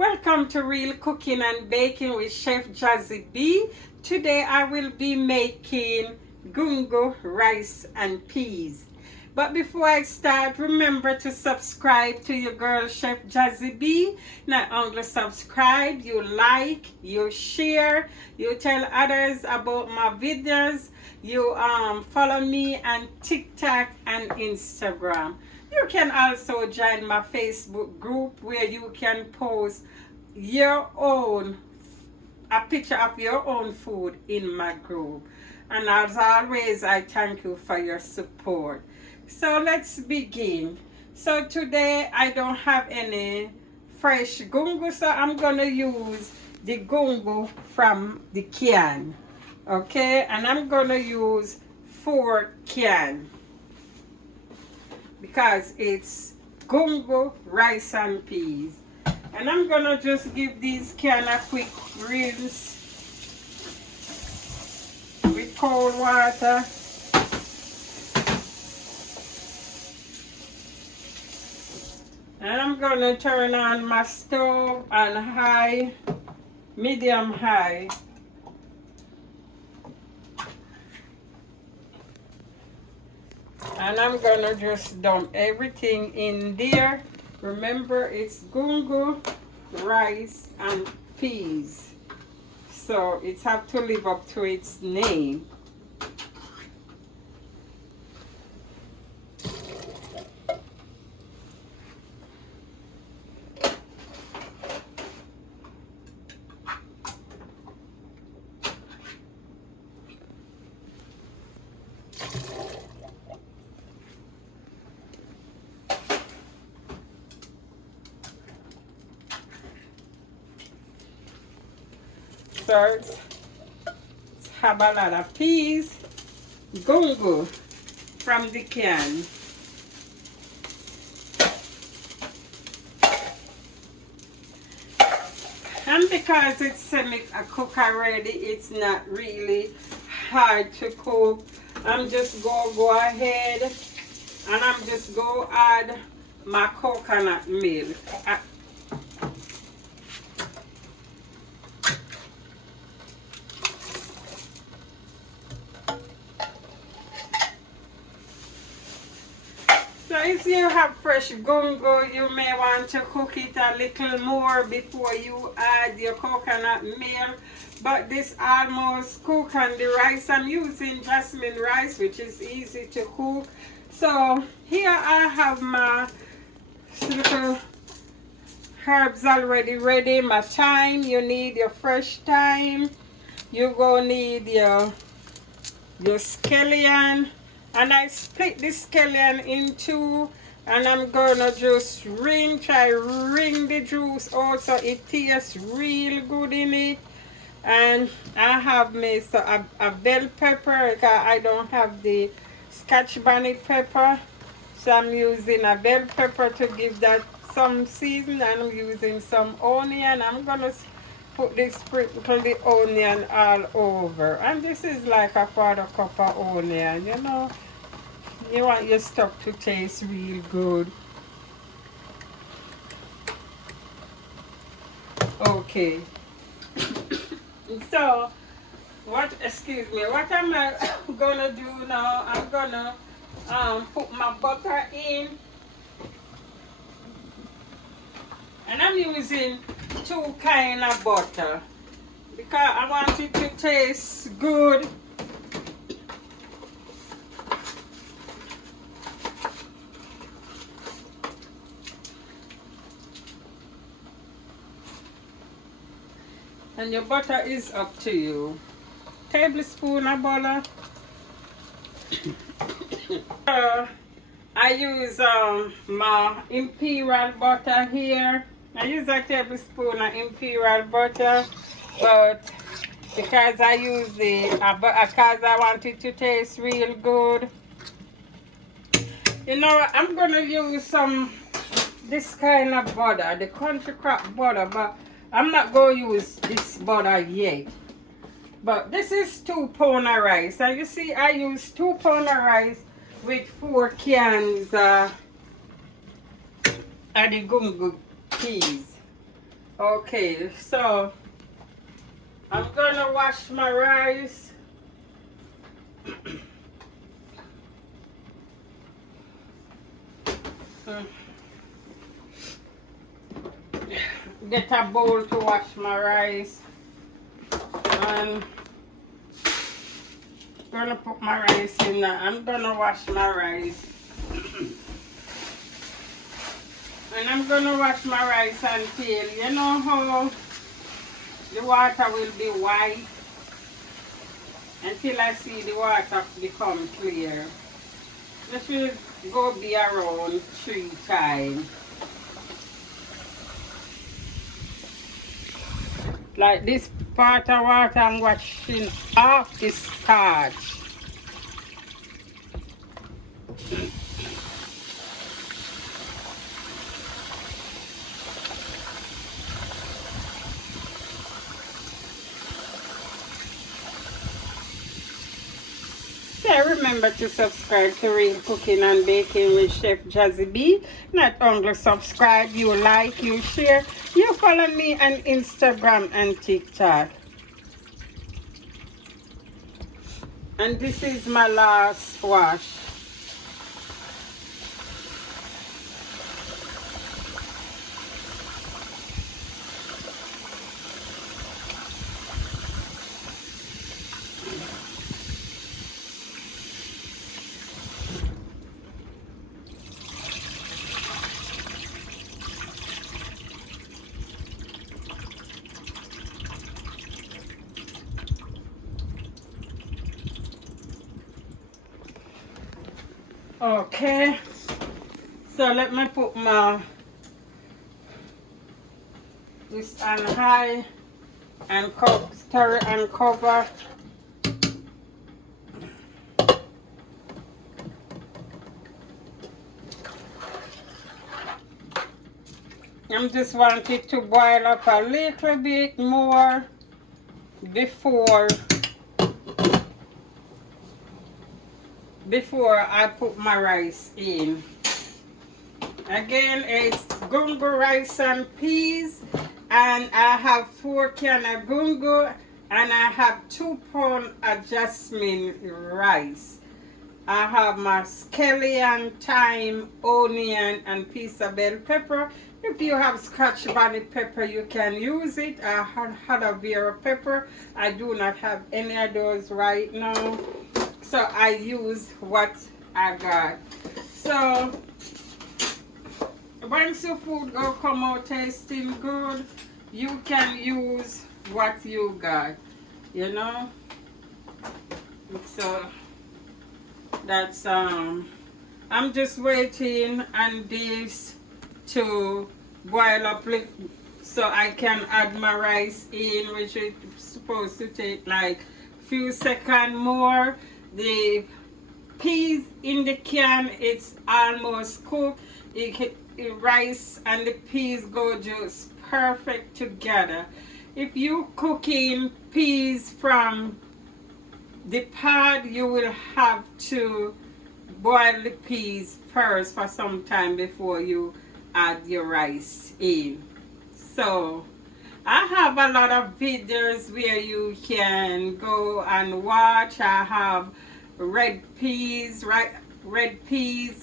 Welcome to Real Cooking and Baking with Chef Jazzy B. Today I will be making gungo rice and peas. But before I start, remember to subscribe to your girl Chef Jazzy B. Not only subscribe, you like, you share, you tell others about my videos. You follow me on TikTok and Instagram. You can also join my Facebook group where you can post a picture of your own food in my group. And as always, I thank you for your support. So let's begin. So today I don't have any fresh gungo, so I'm gonna use the gungo from the can. Okay, and I'm gonna use 4 cans because it's gungo rice and peas. And I'm gonna just give these cans a quick rinse with cold water. And I'm gonna turn on my stove on high, medium high. And I'm gonna just dump everything in there. Remember, it's gungo, rice, and peas. So it have to live up to its name. So have a lot of peas, gungo from the can. And because it's semi-cooked already, it's not really hard to cook. I'm just go ahead and I'm just go add my coconut milk. So if you have fresh gungo, you may want to cook it a little more before you add your coconut milk. But this almost cooked, and the rice I'm using jasmine rice, which is easy to cook. So here I have my little herbs already ready. My thyme, you need your fresh thyme. You go need your scallion. And I split the scallion in two, and I'm gonna just wring the juice out so it tastes real good in it. And I have made a bell pepper because I don't have the Scotch bonnet pepper, so I'm using a bell pepper to give that some season. And I'm using some onion. I'm gonna put this sprinkle the onion all over, and this is like a 1/4 cup of onion. You know, you want your stuff to taste real good. Okay. So what am I gonna do now? I'm gonna put my butter in, and I'm using 2 kinds of butter because I want it to taste good. And your butter is up to you. Tablespoon of butter. I use my imperial butter here. I use a tablespoon of imperial butter, but because I use because I want it to taste real good. You know, I'm gonna use this kind of butter, the country crop butter, but I'm not going to use this butter yet. But this is 2 pounds of rice. And you see, I use 2 pounds of rice with 4 cans of the gungo peas. Okay, so I'm gonna wash my rice. Get a bowl to wash my rice. And I'm gonna put my rice in there. I'm gonna wash my rice. And I'm gonna wash my rice until, you know how the water will be white? Until I see the water become clear. This will go be around 3 times. Like this part of water I'm washing off the starch. So remember to subscribe to Real Cooking and Baking with Chef Jazzy B. Not only subscribe, you like, you share, you follow me on Instagram and TikTok. And this is my last wash. Okay, so let me put my this on high and stir and cover. I just want it to boil up a little bit more before I put my rice in. Again, it's gungo rice and peas, and I have 4 cans of gungo, and I have 2 pounds of jasmine rice. I have my scallion, thyme, onion, and piece of bell pepper. If you have scotch bonnet pepper, you can use it. I had a Vera pepper. I do not have any of those right now, so I use what I got. So once your food go come out tasting good, you can use what you got, you know. So that's I'm just waiting on this to boil up so I can add my rice in, which is supposed to take like few seconds more. The peas in the can, it's almost cooked. The rice and the peas go just perfect together. If you cooking peas from the pot, you will have to boil the peas first for some time before you add your rice in. So I have a lot of videos where you can go and watch. I have red peas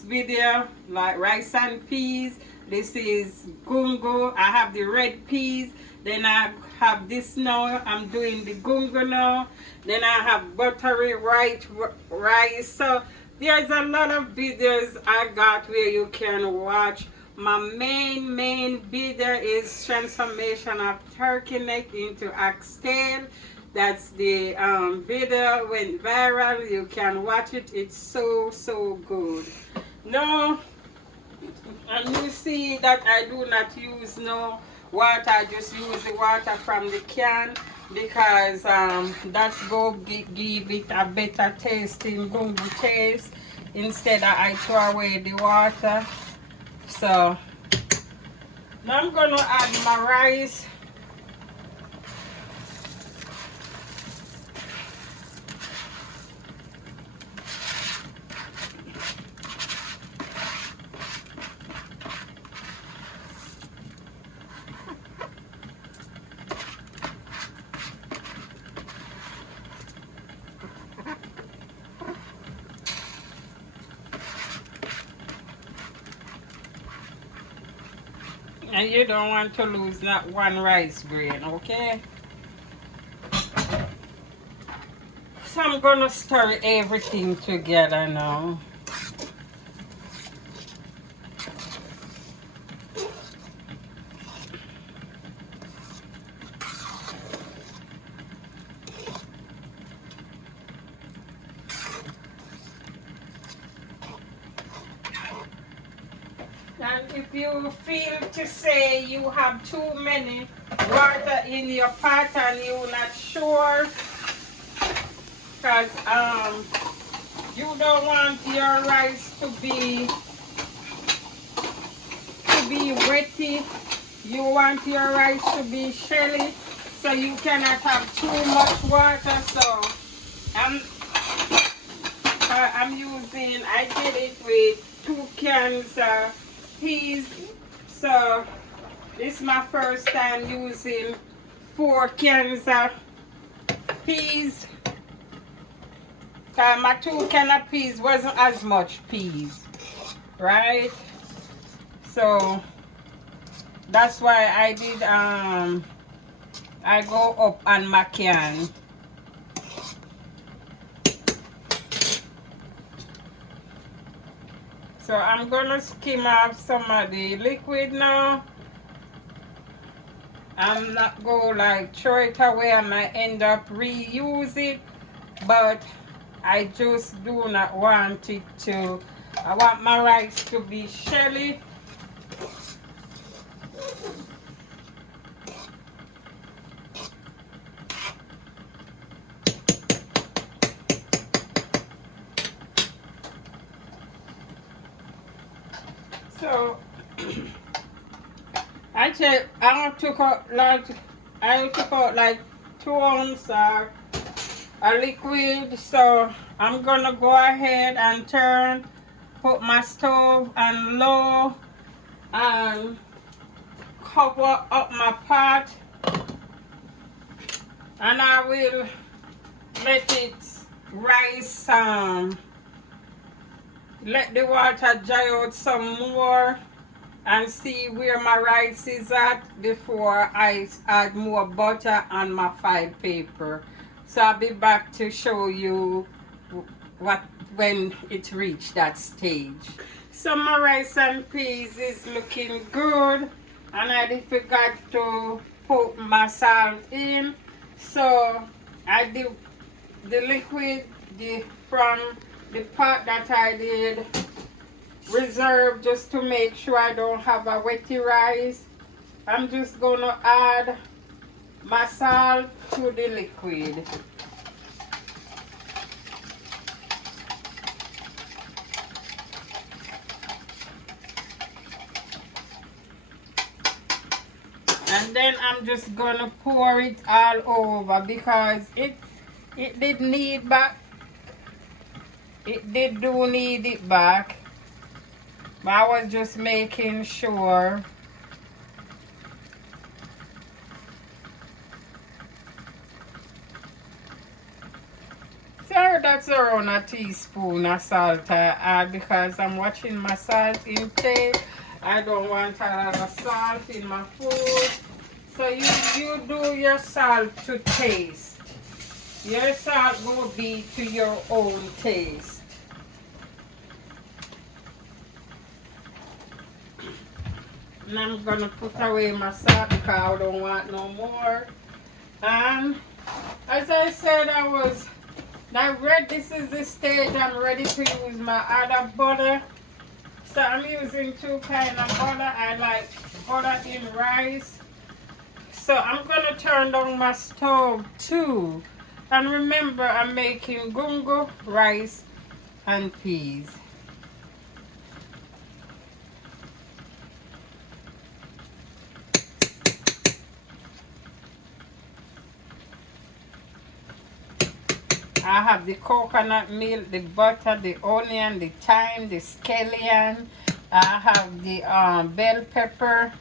video, like rice and peas. This is gungo. I have the red peas. Then I have this now. I'm doing the gungo now. Then I have buttery white rice. So there's a lot of videos I got where you can watch. My main video is transformation of turkey neck into oxtail. That's the video went viral. You can watch it. It's so good. No, and you see that I do not use no water. I just use the water from the can because that's go give it a better tasting gungo taste instead of I throw away the water. So now I'm gonna add my rice. And you don't want to lose not one rice grain, okay? So I'm gonna stir everything together now. And if you feel to say you have too many water in your pot and you're not sure, because you don't want your rice to be wetty. You want your rice to be shelly, so you cannot have too much water. So I'm using, I did it with 2 cans peas. So this is my first time using 4 cans peas. My 2 cans of peas wasn't as much peas, right? So that's why I did I go up on my can. So I'm gonna skim off some of the liquid now. I'm not go like throw it away and I end up reuse it, but I just do not want it to, I want my rice to be shelly. So I took out like 2 ounces of liquid. So I'm gonna go ahead and put my stove on low and cover up my pot, and I will let it rise let the water dry out some more and see where my rice is at before I add more butter on my file paper. So I'll be back to show you when it reached that stage. So my rice and peas is looking good, and I forgot to put my salt in. So I did the liquid from the pot that I did reserve, just to make sure I don't have a wetty rice. I'm just gonna add my salt to the liquid. And then I'm just gonna pour it all over, because it did need back. It did do need it back. But I was just making sure. So that's around a teaspoon of salt I add, because I'm watching my salt intake. I don't want a lot of salt in my food. So you do your salt to taste. Your salt will be to your own taste. And I'm gonna put away my salt because I don't want no more. And as I said, this is the stage I'm ready to use my other butter. So I'm using 2 kinds of butter. I like butter in rice. So I'm gonna turn down my stove too. And remember, I'm making gungo, rice, and peas. I have the coconut milk, the butter, the onion, the thyme, the scallion. I have the bell pepper.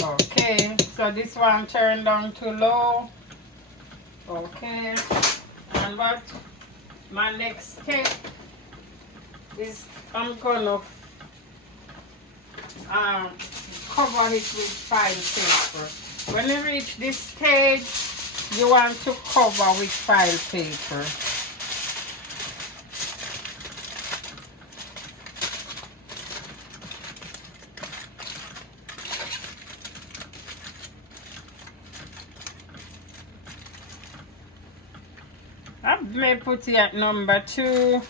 Okay, so this one turned down to low. Okay, and what my next step is, I'm gonna cover it with file paper. When you reach this stage, you want to cover with file paper. I may put it at number 2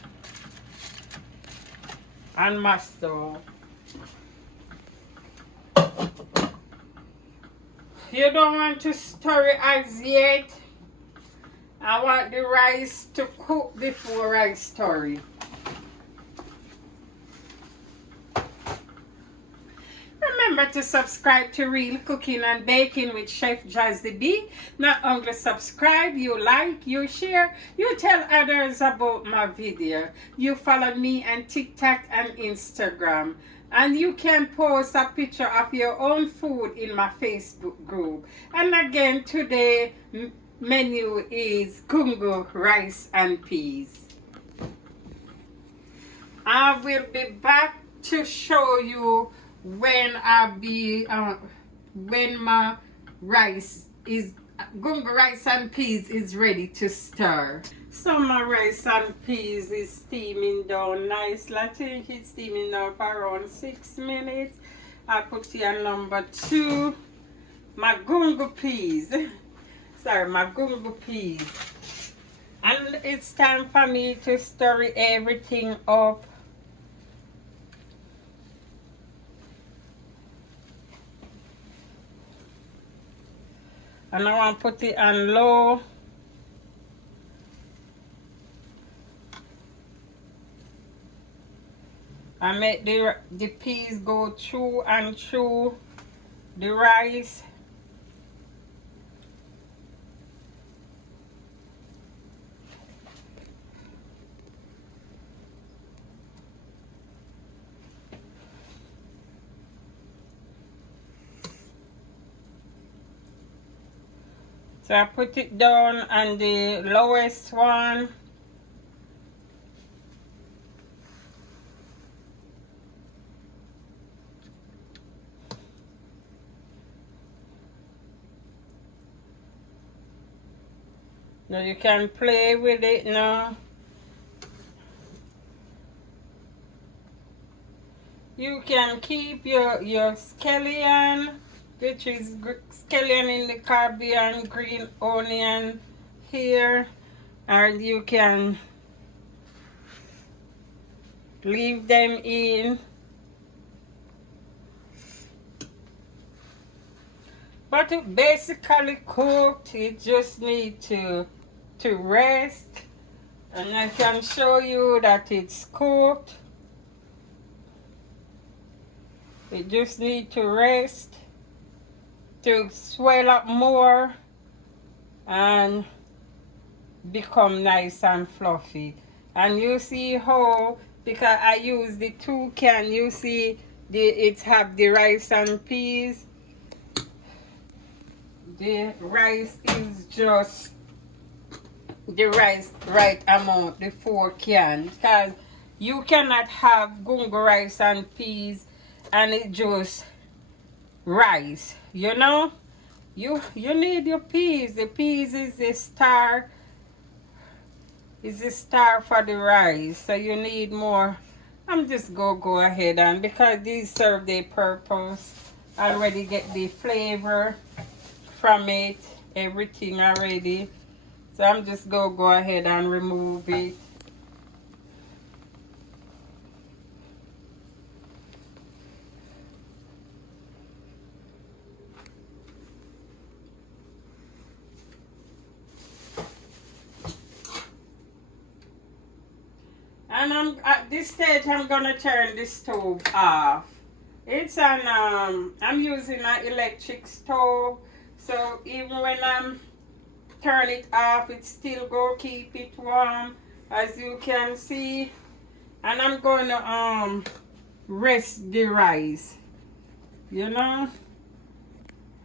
and my stove. You don't want to stir it as yet. I want the rice to cook before I stir it. Remember to subscribe to Real Cooking and Baking with Chef Jazzy B. Not only subscribe, you like, you share, you tell others about my video. You follow me on TikTok and Instagram. And you can post a picture of your own food in my Facebook group. And again, today menu is gungo rice and peas. I will be back to show you when when my rice is gungo rice and peas is ready to stir. So my rice and peas is steaming down nicely. I think it's steaming down for around 6 minutes. I put here number 2, my gungo peas. Sorry, my gungo peas. And it's time for me to stir everything up. And I want to put it on low. I make the peas go through and through the rice. So I put it down on the lowest one. Now you can play with it now. You can keep your scallion, which is scallion in the Caribbean, green onion here, or you can leave them in. But it basically cooked. It just need to rest, and I can show you that it's cooked. It just need to rest to swell up more and become nice and fluffy. And you see how, because I use the 2 can, you see it have the rice and peas. The rice is just the right amount, the 4 cans, because you cannot have gungo rice and peas and it just rice, you know. You need your peas. The peas is the star, for the rice, so you need more. I'm just go ahead, and because these serve their purpose, I already get the flavor from it, everything already. So I'm just go ahead and remove it. And at this stage I'm gonna turn the stove off. It's an I'm using an electric stove, so even when I'm turn it off, it still go keep it warm, as you can see. And I'm gonna rest the rice, you know,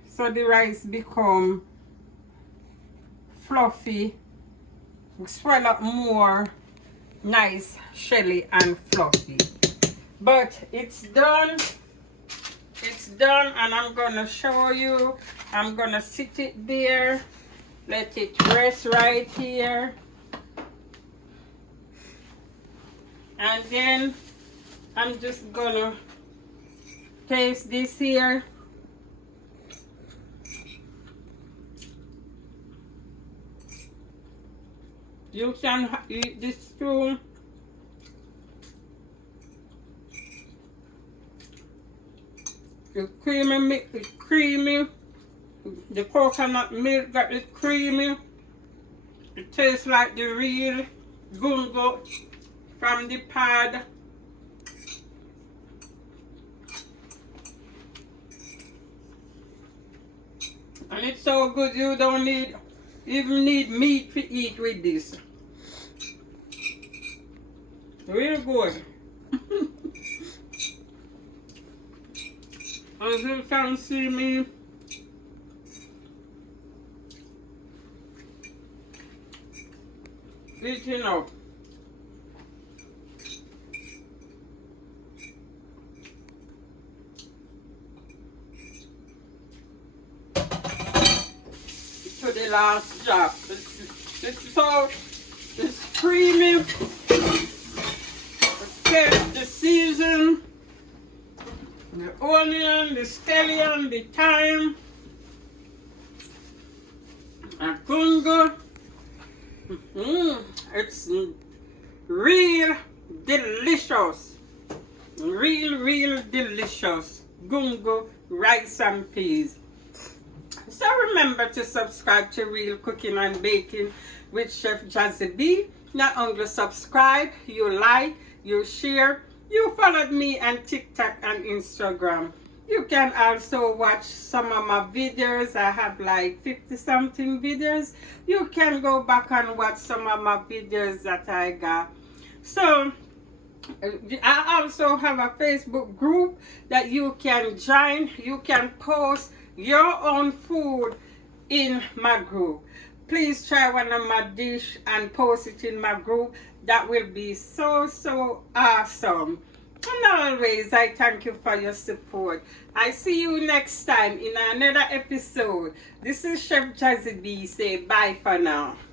so the rice become fluffy, swell up more nice, shelly and fluffy. But it's done. It's done, and I'm gonna show you. I'm gonna sit it there, let it rest right here, and then I'm just gonna taste this here. You can eat this too. It's creamy, it's creamy. The coconut milk that is creamy. It tastes like the real gungo from the pod. And it's so good you don't even need meat to eat with this. Real good. As you can see me eating up. To the last drop. It's creamy. The season, the onion, the scallion, the thyme, and gungo. It's real delicious. Real delicious. Gungo, rice and peas. So remember to subscribe to Real Cooking and Baking with Chef Jazzy B. Not only subscribe, you like, you share, you followed me on TikTok and Instagram. You can also watch some of my videos. I have like 50 something videos. You can go back and watch some of my videos that I got. So I also have a Facebook group that you can join. You can post your own food in my group. Please try one of my dish and post it in my group. That will be so awesome. And always, I thank you for your support. I see you next time in another episode. This is Chef Jazzy B. Say bye for now.